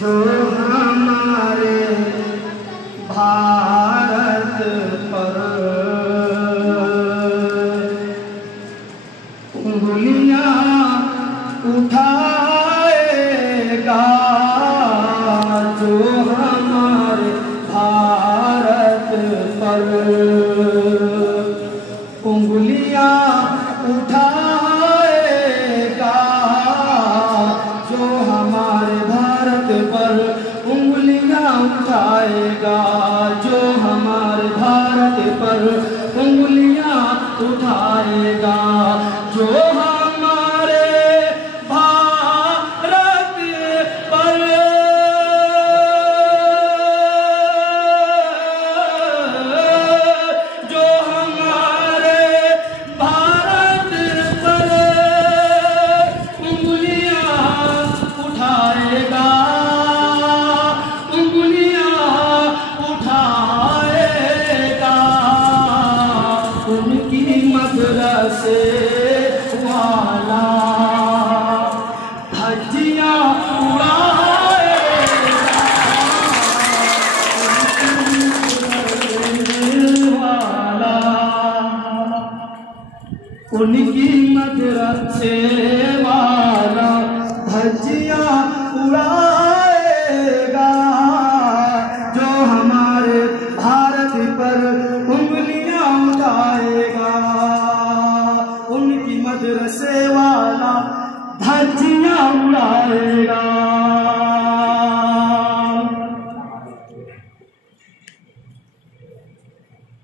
जो हमारे भारत पर उंगलियां उठाएगा, जो हमारे भारत पर उंगलियां उठाएगा, जो हमारे भारत पर उंगलियां उठाएगा, जो हमारे भारत पर उंगलियां उठाएगा, जो हमारे भारत पर जो हमारे भारत पर उंगलियां उठाएगा, उंगलियां उठाएगा, उनकी मदरसे वाला धज्जियां उड़ाएगा, उनकी मदरसे वाला धज्जियां उड़ाएगा, जो हमारे भारत पर उंगलियां उठाएगा, उनकी मदरसे वाला धज्जियां उड़ाएगा।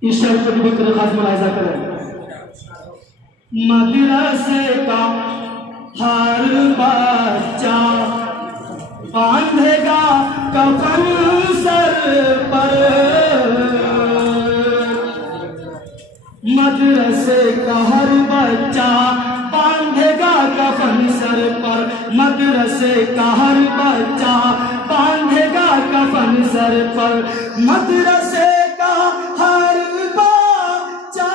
इस शब्द को भी खास मुलाहिजा करें। मदरसे का हर बच्चा बांधेगा कफन सर पर, मदरसे का हर बच्चा बांधेगा कफन सर पर, मदरसे का हर बच्चा बांधेगा कफन सर पर, मदरसे का हर बच्चा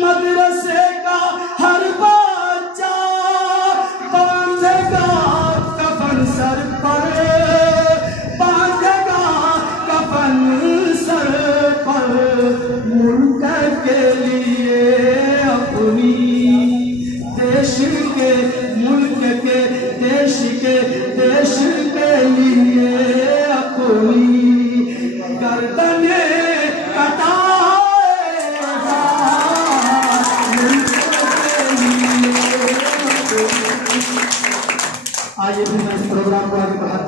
मदरसे का हर बच्चा बांधेगा कफन सर पर, बांधेगा कफन सर पर, मुल्क के लिए अपनी देश के मुल्क के देश के लिए अपनी गर्दने कटाएगा, मुल्क के लिए। आइए भी मैं इस प्रोग्राम को आगे बढ़ाते